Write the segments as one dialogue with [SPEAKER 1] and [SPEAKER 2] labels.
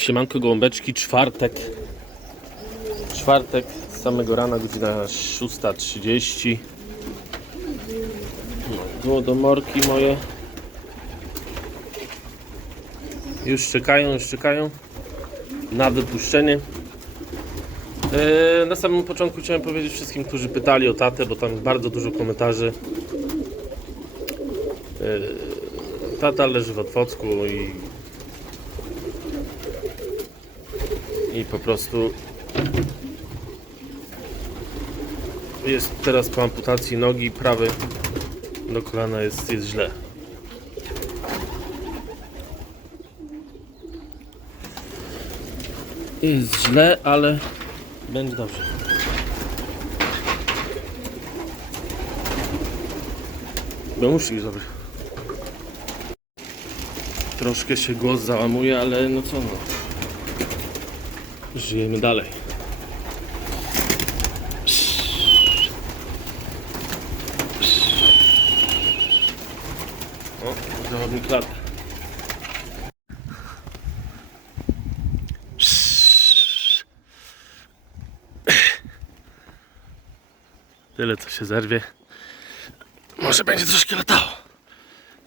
[SPEAKER 1] Siemanko gołąbeczki, czwartek. Czwartek z samego rana, godzina 6.30. No, Głodomorki moje. Już czekają, już czekają na wypuszczenie. E, Na samym początku chciałem powiedzieć wszystkim, którzy pytali o tatę, bo tam bardzo dużo komentarzy. E, Tata leży w Otwocku i i po prostu jest teraz po amputacji nogi prawej do kolana jest, jest źle. Jest źle, ale będzie dobrze. Do muszli zrobić. Troszkę się głos załamuje, ale no co no. Żyjemy dalej. O, zawodnik lat. Tyle co się zerwie. Może będzie troszkę latało.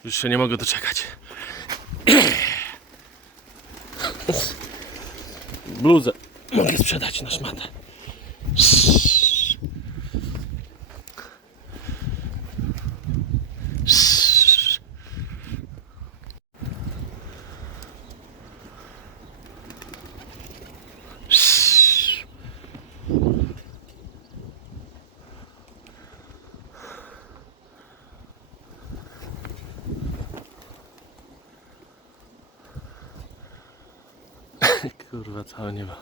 [SPEAKER 1] Już się nie mogę doczekać. Bluzę mogę sprzedać na szmatę. Kurwa, całe nie ma.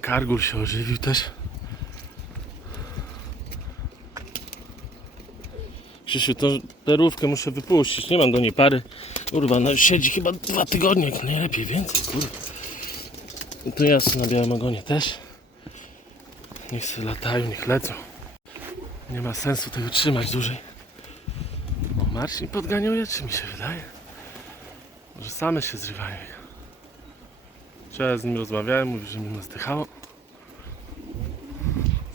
[SPEAKER 1] Kargul się ożywił też. Krzysiu, to perówkę muszę wypuścić. Nie mam do niej pary. Kurwa, no siedzi chyba dwa tygodnie, najlepiej więcej, kurwa. Tu jasno na białym ogonie też. Niech se latają, niech lecą. Nie ma sensu tego trzymać dłużej. O, Marcin podganiuje, czy mi się wydaje? Może same się zrywają. Wczoraj z nim rozmawiałem, mówi, że mi nazdychało.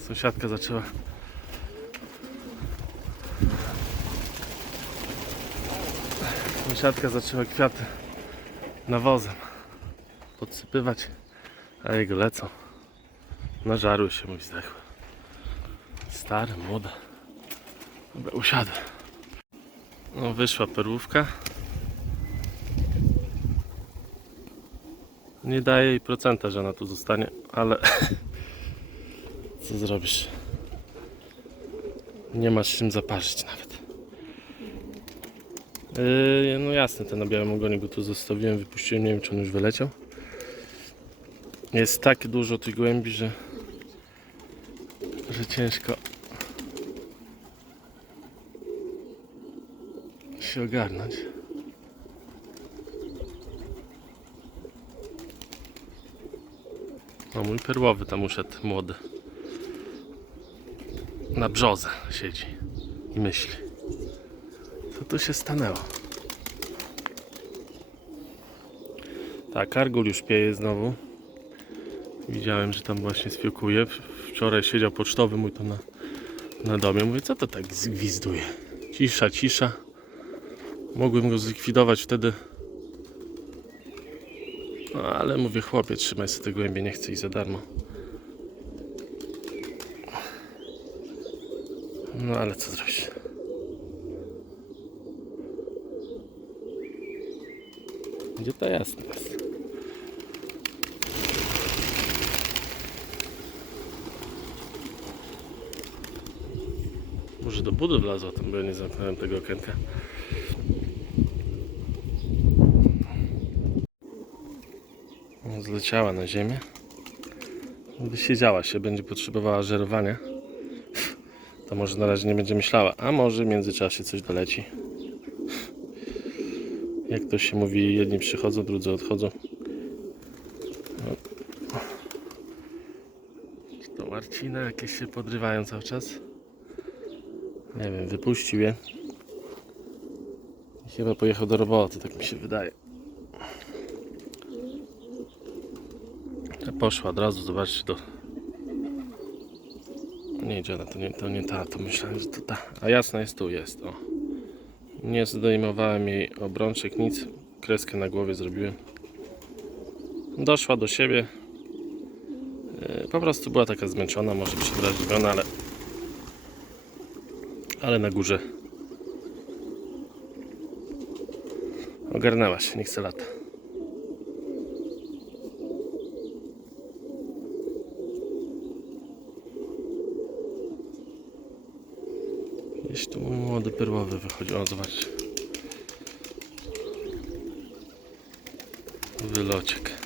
[SPEAKER 1] Sąsiadka zaczęła Sąsiadka zaczęła kwiaty nawozem podsypywać, a jego lecą. Nażarły się, mój zdechły. Stare, młode. Dobra, usiadłem. No, wyszła perłówka. Nie daje jej procenta, że ona tu zostanie, ale co zrobisz? Nie masz czym zaparzyć nawet. Yy, no jasne, ten na białym ogonie go tu zostawiłem, wypuściłem, nie wiem czy on już wyleciał. Jest tak dużo tych głębi, że, że ciężko się ogarnąć. O, mój perłowy tam uszedł, młody. Na brzozę siedzi i myśli. Co tu się stanęło? Tak, Kargul już pieje znowu. Widziałem, że tam właśnie spiłkuje. Wczoraj siedział pocztowy mój to na, na domie. Mówię, co to tak gwizduje? Cisza, cisza. Mogłem go zlikwidować wtedy. No, ale mówię, chłopie, trzymaj sobie te głębie, nie chcę ich za darmo. No ale co zrobić? Gdzie to jasne jest? Może do budy wlazła tam, bo ja nie zamknąłem tego okienka. No, Zleciała na ziemię. Wysiedziała się, będzie potrzebowała żerowania. To może na razie nie będzie myślała, a może w międzyczasie coś doleci. Jak to się mówi, jedni przychodzą, drudzy odchodzą. No. To Marcina jakieś się podrywają cały czas. Nie wiem, wypuścił je. I chyba pojechał do roboty, tak mi się wydaje. Ta poszła od razu, zobaczcie do... Nie idzie ona, to nie, to nie ta, to myślałem, że to ta. A jasna jest tu, jest, o. Nie zdejmowałem jej obrączek, nic. Kreskę na głowie zrobiłem. Doszła do siebie. Yy, Po prostu była taka zmęczona, może przewrażliwiona, ale... Ale na górze ogarnęła się, nie chce lata. Gdzieś tu młody perłowy wychodzi. O, zobacz. Wylociek.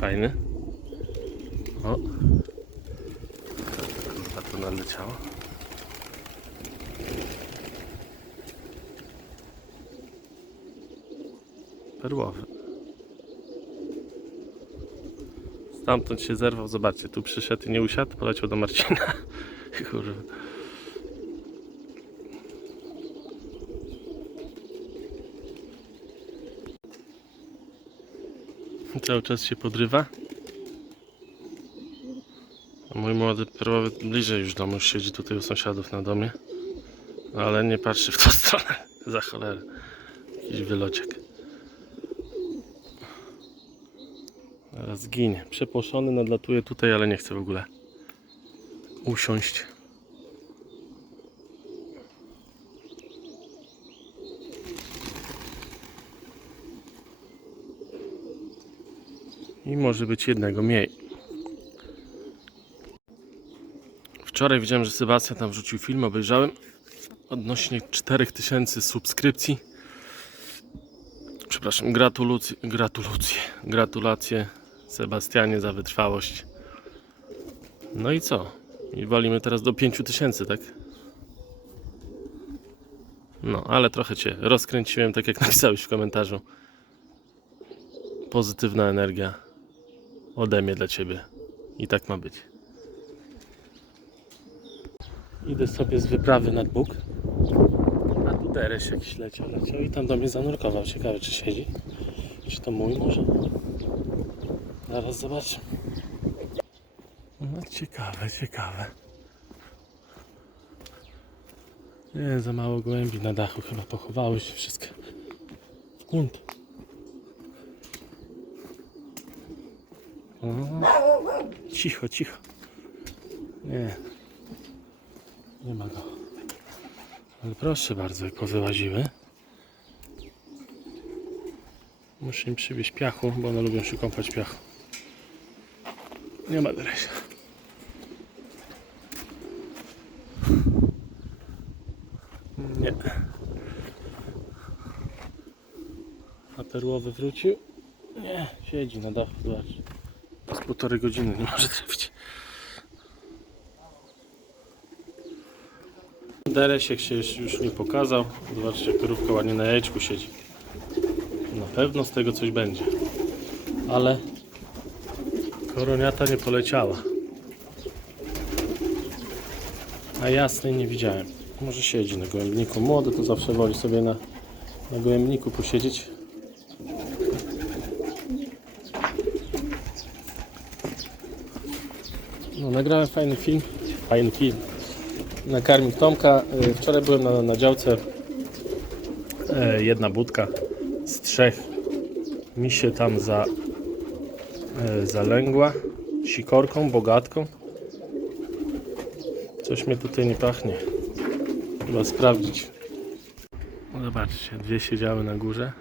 [SPEAKER 1] Fajny. O. Kurwa, tu naleciało. Perłowy. Stamtąd się zerwał, zobaczcie, tu przyszedł i nie usiadł, poleciał do Marcina. Kurwa. Cały czas się podrywa. A mój młody perłowy bliżej już domu, siedzi tutaj u sąsiadów na domie. Ale nie patrzy w tą stronę. Za cholerę. Jakiś wylociek. Zaraz zginie. Przepłoszony, nadlatuje tutaj, ale nie chce w ogóle usiąść. I może być jednego mniej. Wczoraj widziałem, że Sebastian tam wrzucił film, obejrzałem odnośnie 4000 subskrypcji. Przepraszam, gratulacje, gratulacje, gratulacje Sebastianie za wytrwałość. No i co? I walimy teraz do 5000, tak? No, ale trochę Cię rozkręciłem, tak jak napisałeś w komentarzu. Pozytywna energia ode mnie dla Ciebie. I tak ma być. Idę sobie z wyprawy nad Bóg. A tu Tereś jakiś leciał, leciał i tam do mnie zanurkował. Ciekawe czy siedzi. Czy to mój może? Zaraz zobaczymy. No ciekawe, ciekawe. Nie, za mało gołębi na dachu chyba pochowały się wszystkie kunt. Cicho, cicho. Nie. Nie ma go. Ale proszę bardzo, jak powyłaziły. Muszę im przywieźć piachu, bo one lubią się kąpać piachu. Nie ma Deresia. Nie. A perłowy wrócił? Nie, siedzi na dachu, zobacz. Półtorej godziny nie może trafić. Deresiek się już, nie pokazał. Zobaczcie, jak perówka ładnie na jajeczku siedzi. Na pewno z tego coś będzie. Ale koroniata nie poleciała. A jasnej nie widziałem. Może siedzi na gołębniku. Młody to zawsze woli sobie na, na gołębniku posiedzieć. No, nagrałem fajny film. Fajny film. Na karmik Tomka. Y, Wczoraj byłem na, na działce. E, Jedna budka z trzech mi się tam za, e, zalęgła sikorką, bogatką. Coś mnie tutaj nie pachnie. Chyba sprawdzić. No Zobaczcie, dwie siedziały na górze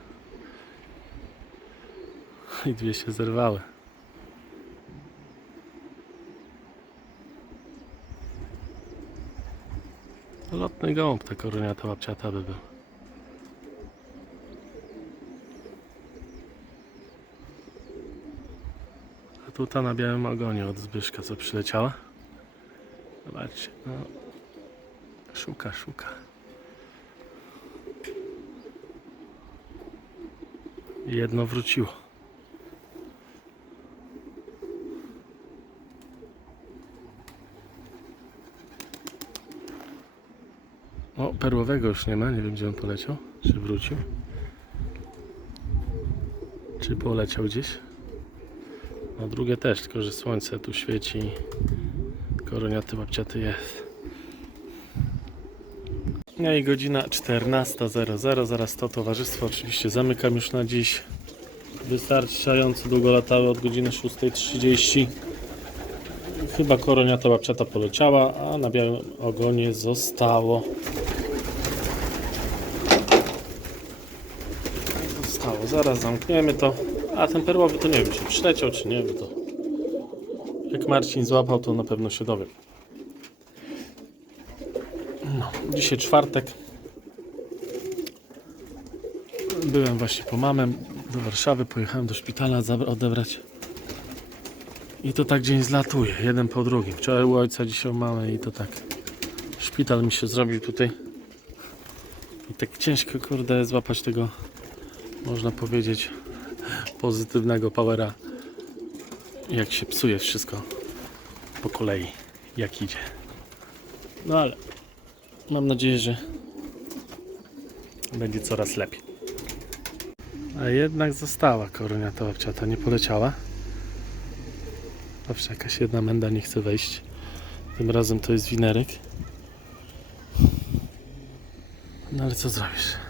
[SPEAKER 1] i dwie się zerwały. Lotny gołąb, ta koroniata łapciata by był. A tu ta na białym ogonie od Zbyszka, co przyleciała. Zobaczcie, no. Szuka, szuka. Jedno wróciło. O, perłowego już nie ma, nie wiem gdzie on poleciał. Czy wrócił? Czy poleciał gdzieś? No drugie też, tylko że słońce tu świeci. Koroniaty łapciaty jest. No i godzina 14.00. Zaraz to towarzystwo oczywiście zamykam już na dziś. Wystarczająco długo latały od godziny 6.30. Chyba koroniata łapciata poleciała, a na białym ogonie zostało. Zostało. Zaraz zamkniemy to. A ten perłowy to nie wiem, czy przyleciał, czy nie, bo to jak Marcin złapał, to na pewno się dowiem. No, dzisiaj czwartek. Byłem właśnie po mamę do Warszawy, pojechałem do szpitala odebrać. I to tak dzień zlatuje, jeden po drugim. Wczoraj u ojca, dzisiaj u mamy i to tak. Szpital mi się zrobił tutaj. I tak ciężko, kurde, złapać tego, można powiedzieć, pozytywnego powera. Jak się psuje wszystko po kolei, jak idzie. No ale mam nadzieję, że będzie coraz lepiej. A jednak została koroniata łapciata, nie poleciała. Zawsze jakaś jedna menda nie chce wejść. Tym razem to jest winerek. No ale co zrobisz?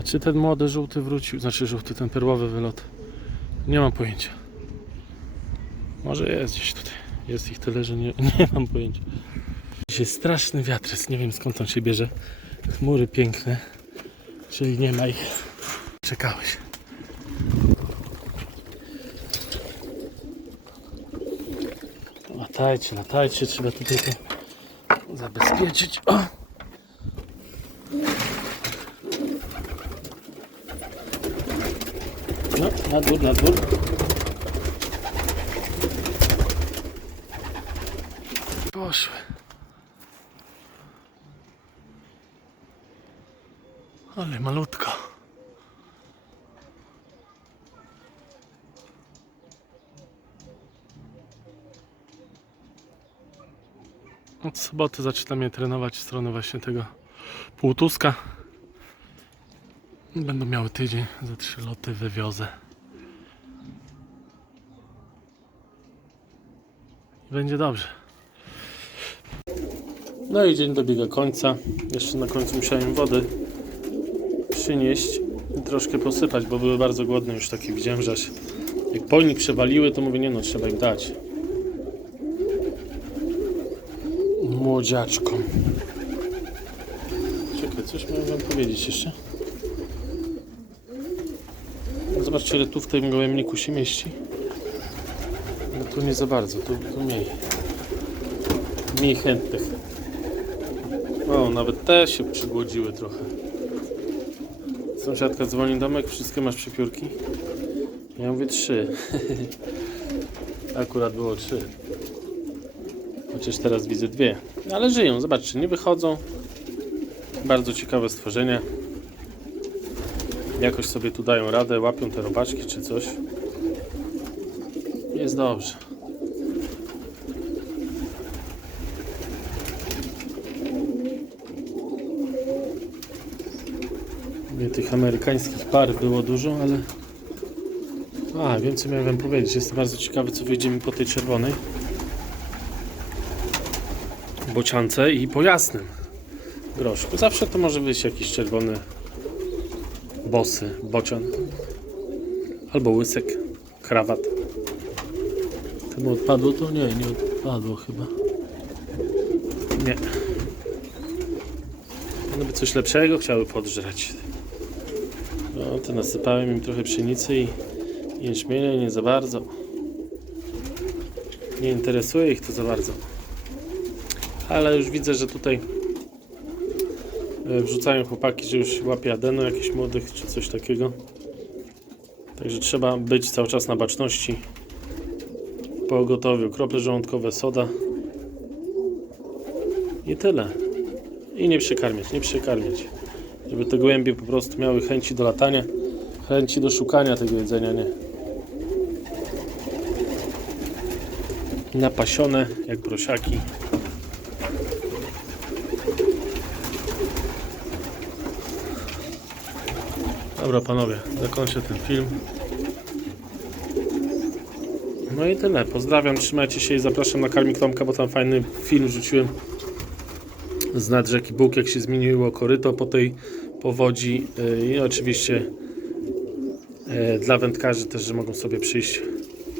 [SPEAKER 1] A czy ten młody żółty wrócił? Znaczy żółty, ten perłowy wylot? Nie mam pojęcia. Może jest gdzieś tutaj. Jest ich tyle, że nie, nie mam pojęcia. Dzisiaj straszny wiatr. Nie wiem skąd on się bierze. Chmury piękne. Czyli nie ma ich. Czekałeś. Latajcie, latajcie. Trzeba tutaj to zabezpieczyć. O! No, na dwór, na dwór. Poszły. Ale malutko. Od soboty zaczynam je trenować w stronę właśnie tego półtuska. Będą miały tydzień za trzy loty wywiozę. Będzie dobrze. No i dzień dobiega końca. Jeszcze na końcu musiałem wody przynieść i troszkę posypać, bo były bardzo głodne już takie widziałem, że jak pojnik przewaliły, to mówię, nie no, trzeba im dać. Młodziaczkom. Czekaj, coś miałem wam powiedzieć jeszcze. Zobaczcie, ile tu w tym gołębniku się mieści. No tu nie za bardzo, tu, tu mniej. Mniej chętnych. O, nawet te się przygłodziły trochę. Sąsiadka dzwoni domek, wszystkie masz przepiórki? Ja mówię trzy. Akurat było trzy. Chociaż teraz widzę dwie. Ale żyją, zobaczcie, nie wychodzą. Bardzo ciekawe stworzenia. Jakoś sobie tu dają radę, łapią te robaczki czy coś. Jest dobrze. Mówię, Tych amerykańskich par było dużo, ale... A, wiem co miałem powiedzieć. Jestem bardzo ciekawy, co wyjdzie mi po tej czerwonej. Bociance i po jasnym groszku. Zawsze to może wyjść jakiś czerwony bosy, bocian. Albo łysek, krawat. Temu odpadło to? Nie, nie odpadło chyba. Nie. One by coś lepszego chciały podżreć. No, to nasypałem im trochę pszenicy i jęczmienia nie za bardzo. Nie interesuje ich to za bardzo. Ale już widzę, że tutaj wrzucają chłopaki, że już łapie adeno jakichś młodych czy coś takiego. Także trzeba być cały czas na baczności. Po gotowiu krople żołądkowe, soda. I tyle. i nie przykarmiać, nie przykarmiać. Żeby te gołębie po prostu miały chęci do latania, chęci do szukania tego jedzenia, nie? Napasione jak prosiaki. Dobra panowie, zakończę ten film. No i tyle. Pozdrawiam, trzymajcie się i zapraszam na Karmik Tomka, bo tam fajny film wrzuciłem z nad rzeki Bóg, jak się zmieniło koryto po tej powodzi Yy, i oczywiście yy, dla wędkarzy też, że mogą sobie przyjść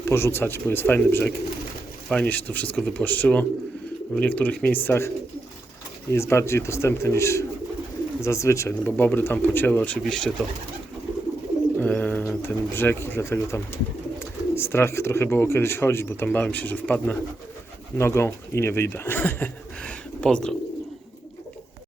[SPEAKER 1] porzucać, bo jest fajny brzeg. Fajnie się to wszystko wypłaszczyło. W niektórych miejscach jest bardziej dostępne niż zazwyczaj, no bo bobry tam pocięły oczywiście to ten brzeg i dlatego tam strach trochę było kiedyś chodzić, bo tam bałem się, że wpadnę nogą i nie wyjdę. Pozdro.